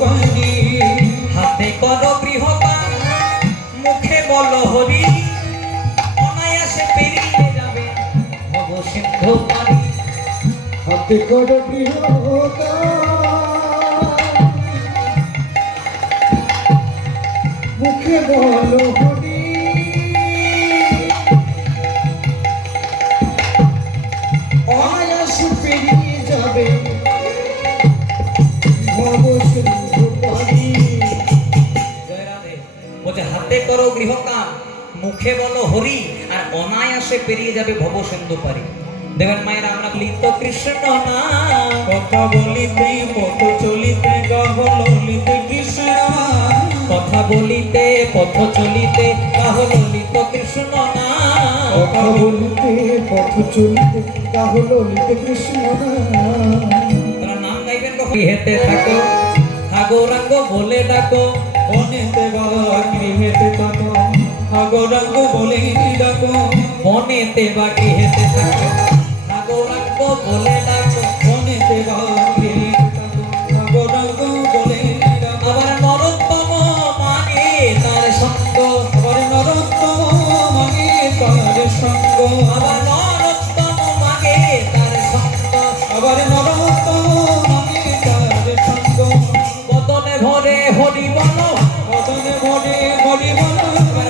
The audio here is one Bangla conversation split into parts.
পারি। হাতে করো গৃহকাম মুখে বলো হরি, অনায়াসে পেরিয়ে যাবে ভব সিন্ধু পারি। হাতে করো গৃহকাম মুখে বলো হরি, অনায়াসে পেরিয়ে যাবে ভব সিন্ধু পারি। জয় রাধে। বলছে হাতে করো গৃহকাম মুখে বলো হরি, আর অনায়াসে পেরিয়ে যাবে ভব সিন্ধু পারি। দেবেন মায়েরা আমরা লিত কৃষ্ণ নাম, কথা বলিতে পথ চলিতে গাহ ললিত কৃষ্ণ নাম। কথা বলিতে পথ চলিতে গাহ ললিত কৃষ্ণ নাম। কথা বলিতে পথ চলিতে গাহ ললিত কৃষ্ণ নাম। তোরা নাম গাইবেন কখন? হেতে থাকো হাগৌরাঙ্গ বলে ডাকো, বনেতে বা গৃহেতে থাকো হাগৌরাঙ্গ বলে ডাকো। বনেতে বা গৃহেতে থাকো হাগৌরাঙ্গ বলে ডাকো। বনেতে বা গৃহেতে থাকো হাগৌরাঙ্গ বলে ডাকো। আবার নরোত্তম মানে তার সঙ্গ, আবার নরোত্তম মানে তার সঙ্গ। আবার নরোত্তম মানে তার সঙ্গ। আবার নরোত্তম মানে তার সঙ্গ। বদনে ভরে হরি বলো, বদনে ভরে হরি বল,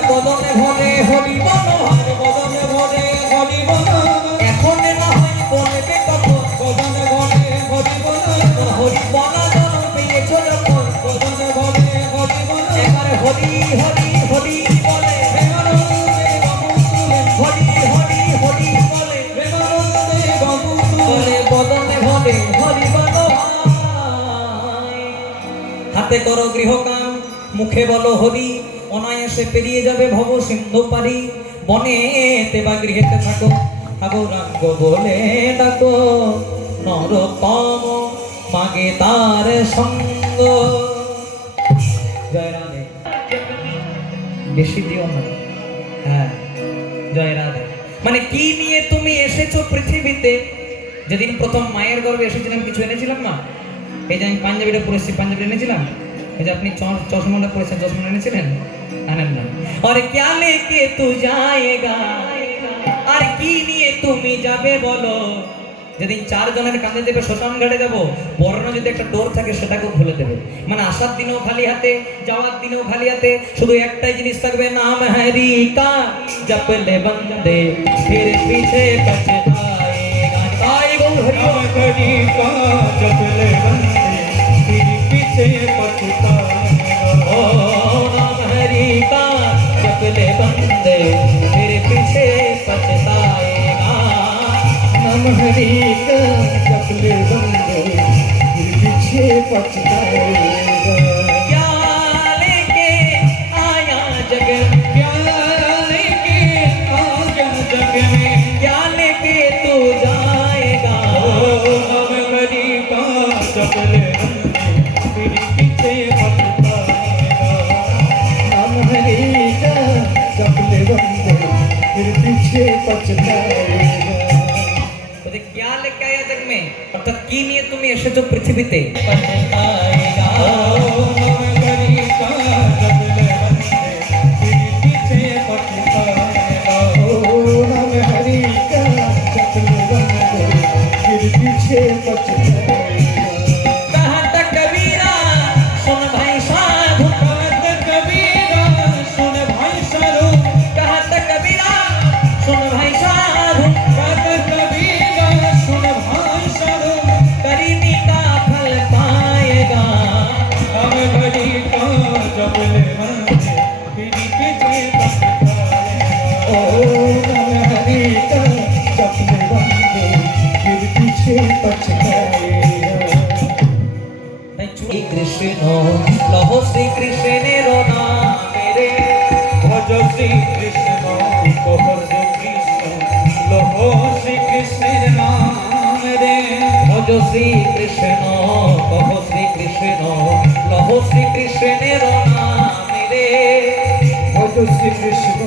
বদনে ভরে হরি বলো। বদনে ভরে হরি বল, এখন না হয় বলবে কখন, বদনে ভরে হরি বল, হরি বলা জন পেয়েছ যখন। বদনে ভরে হরি বল। এবার হরি হরি হরি বলে, প্রেমানন্দে বাবু তুলে, হরি হরি হরি বলে, প্রেমানন্দে বাবু তুলে। বলে বদনে ভরে হরি বলো। হাতে করো গৃহকাম মুখে বলো হরি, অনায়াসে পেরিয়ে যাবে ভব সিন্ধু পারি। বনেতে বা গৃহেতে থাকো হাগৌরাঙ্গ বলে ডাকো, নরোত্তম মাগে তার সঙ্গ। জয় রাধে। বেশি দিও না। হ্যাঁ জয় রাধে। মানে কি নিয়ে তুমি এসেছো পৃথিবীতে? যেদিন প্রথম মায়ের গর্ভে এসেছিলাম কিছু এনেছিলাম মা? এই যে আমি পাঞ্জাবিটা পরেছি, পাঞ্জাবি এনেছিলাম। এই যে আপনি চশমাটা পরেছেন, চশমা এনেছিলেন? আনেন না। আর ক্যা লেকে তু যায়েগা, আর কি নিয়ে তুমি যাবে বলো? যেদিন 4 জনের কাঁধে দেবে শ্মশান ঘাটে যাবো, বর্ণ যদি একটা ডোর থাকে সেটাকেও খুলে দেবে। মানে আসার দিনেও খালি হাতে, যাওয়ার দিনেও খালি হাতে, শুধু একটাই জিনিস থাকবে, নাম হরি কা জপলে বন্দে ফির পিছে পছতায়েগা। তাই বল হরি नाम हरि का जपले बंदे फिर पीछे पछताएगा। ओ नाम हरि का जपले बंदे फिर पीछे पछताएगा। नाम हरि का जपले बंदे फिर पीछे पछताएगा। क्या लेके आया जग, क्या लेके आया जग में, क्या लेके तू जाएगा। नाम हरि का जपले बंदे फिर पीछे पछताएगा। नाम हरि का जपले बंदे फिर पीछे पछताएगा। बोले क्या लेके आया जग में, अर्थात की নিয়ে তুমি এসেছো পৃথিবীতে। पछताएगा। नाम हरि का जपले बंदे फिर पीछे पछताएगा। नाम हरि का जपले बंदे फिर पीछे पछताएगा। कहत कबीरा सुन भाई साधु, कहत कबीरा सुन भाई साधु, कहत कबीरा सुन भाई साधु, कहत कबीरा सुन भाई साधु। करीनी का फल पाएगा। नाम हरि का जपले बंदे फिर पीछे पछताएगा। नाम हरि का जपले बंदे फिर पीछे पछताएगा। श्री कृष्ण लहो श्री कृष्णेर नाम रे, भज श्री कृष्ण भज कृष्ण लोहो श्री कृष्ण नाम रे। भज श्री कृष्ण कहो श्री कृष्ण लहो श्री कृष्णेर नाम रे। भज श्री कृष्ण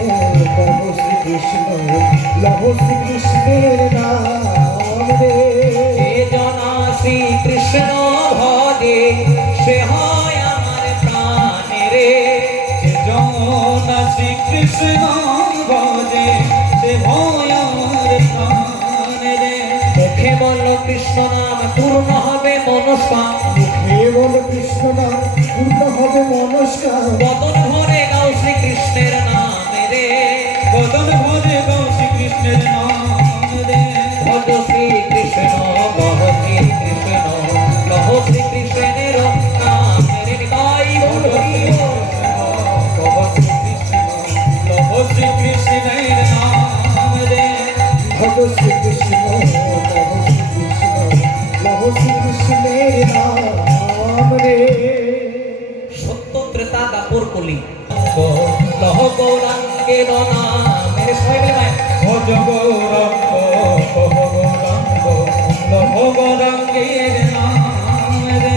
कहो श्री कृष्ण लहो श्री कृष्ण नाम रे। जे जना श्री कृष्ण भजे से কৃষ্ণ ভজে সে ভয় আমার প্রাণ রে। মুখে বলো কৃষ্ণ নাম পূর্ণ হবে মনস্কাম, হে বল কৃষ্ণ নাম পূর্ণ হবে মনস্কার। বদন ভরে গাও শ্রীকৃষ্ণের নাম রে, বদন ভরে গাও শ্রীকৃষ্ণের নাম রে। ভজ শ্রীকৃষ্ণ বহ শ্রীকৃষ্ণ লহ শ্রীকৃষ্ণের নাম রে। নিতাই গৌর হরি বল। লভ শ্রীকৃষ্ণের নাম রে। ভজ শ্রীকৃষ্ণ লভ শ্রীকৃষ্ণ লভ শ্রীকৃষ্ণের নাম রে। সত্য ত্রেতা দাপর কলি লহ গৌরাঙ্গের নাম রে। সবাই মিলে গায়। ভজ গৌরাঙ্গ কহ গৌরাঙ্গ লভ গৌরাঙ্গের নাম রে।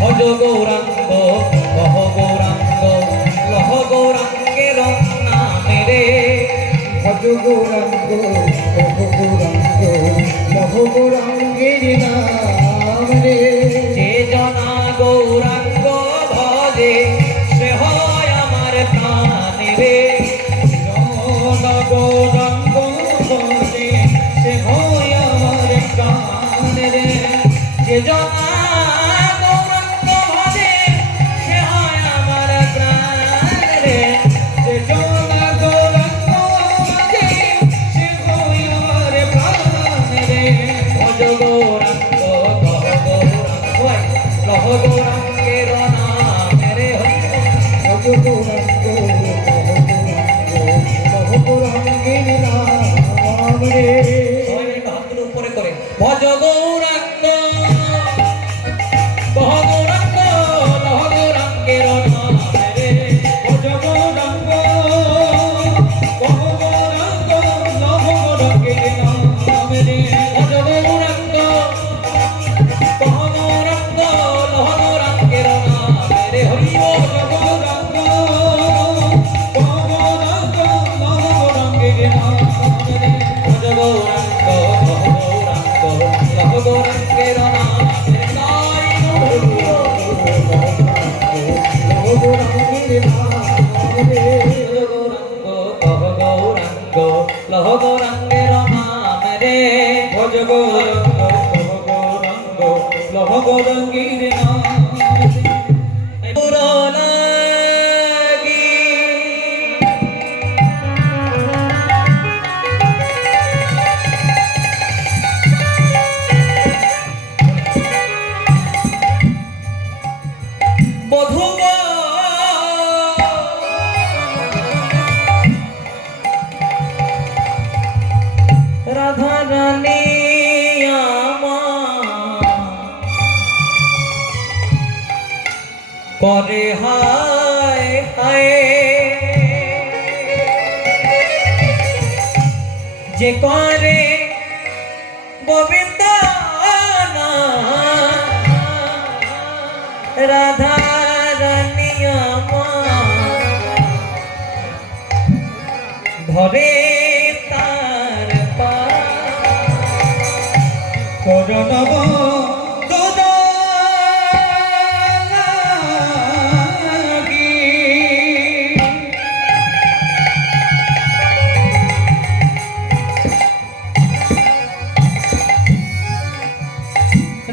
ভজ গৌরাঙ্গ কহ গৌরাঙ্গ লহ গৌরাঙ্গের নাম রে। ভজ গৌরাঙ্গ কহ গৌরাঙ্গ লভ গৌরাঙ্গের নাম রে। যে জনা গৌরাঙ্গ ভজে সে হয় আমার প্রাণ রে। জন গৌরাঙ্গ ভজে সে হয় আমার প্রাণ রে। যে জনা গৌরাঙ্গ ভজে সে হয় আমার প্রাণ রে। যে জন গৌরাঙ্গ ভজে সে হয় আমার প্রাণ রে। ভজ গৌরাঙ্গ কহ গৌরাঙ্গ লহ গৌরাঙ্গের নাম রে। হরি ভজ গৌরাঙ্গ কহ গৌরাঙ্গ লভ গৌরাঙ্গের নাম রে। সবাই মিলে হাতগুলো উপরে করে ভজ গৌরাঙ্গ কহ গৌরাঙ্গ লহ গৌরাঙ্গের নাম রে। ভজ গৌরাঙ্গ কহ গৌরাঙ্গ লভ গৌরাঙ্গের নাম রে। ভজ গৌরাঙ্গ কহ গৌরাঙ্গ লহ গৌরাঙ্গের নাম রে। হরি বল। গৌরাঙ্গ কহ গৌরাঙ্গ লভ গৌরাঙ্গের নাম রে। ভজ গৌরাঙ্গ কহ গৌরাঙ্গ লহ গৌরাঙ্গের নাম রে। তাই গৌর। লভ গৌরাঙ্গের নাম রে। কহ গৌরাঙ্গ লহ গৌরাঙ্গের নাম রে। ভজ গৌরাঙ্গ কহ গৌরাঙ্গ লভ গৌরাঙ্গের নাম রে। পুর লাগি বধূ গো, রাধা রানী আমার করে হায় হায়, যে করে গোবিন্দ নাম, রাধা রানী আমার ধরে তার পা করণব লাগি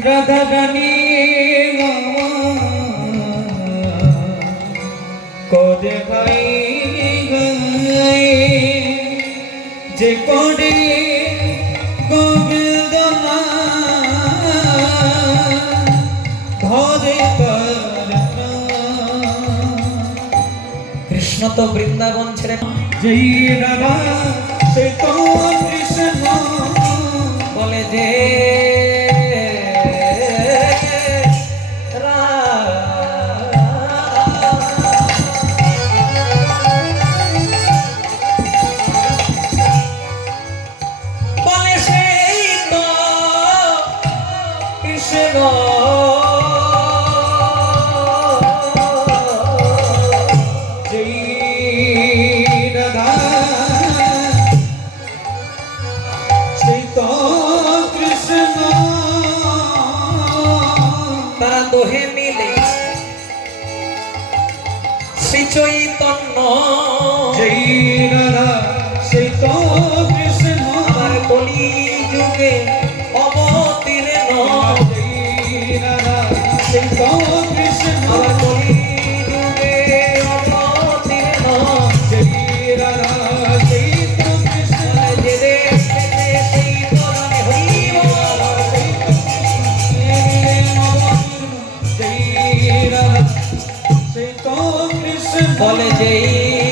রাধা রানী করে ভাই গাই যে করে গোবিন্দ ধরে কৃষ্ণ তো বৃন্দাবন ছেড়ে যেই রাধা সে তো কৃষ্ণ বলে যে বলে সেই তো কৃষ্ণ যেই রাধা সেই তো কৃষ্ণ তারা দোহে মিলে শ্রী চৈতন্য যেই রাধা সেই তো কৃষ্ণ আমার কলি যুগে অবতীর্ণ যেই রাধা সেই তো কৃষ্ণ আমার কলি যুগে অবতীর্ণ যেই রাধা সেই তো কৃষ্ণ যে দেখেছে সেই তো জানে হরি বল। যেই রাধা সেই তো কৃষ্ণ বলে যেই